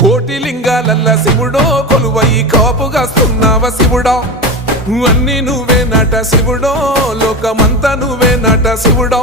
కోటి లింగాలల్ల శివుడో కొలువై కాపుగాస్తున్నావ శివుడా. అన్ని నువ్వే నట శివుడో లోకమంతా నువ్వే నట శివుడో.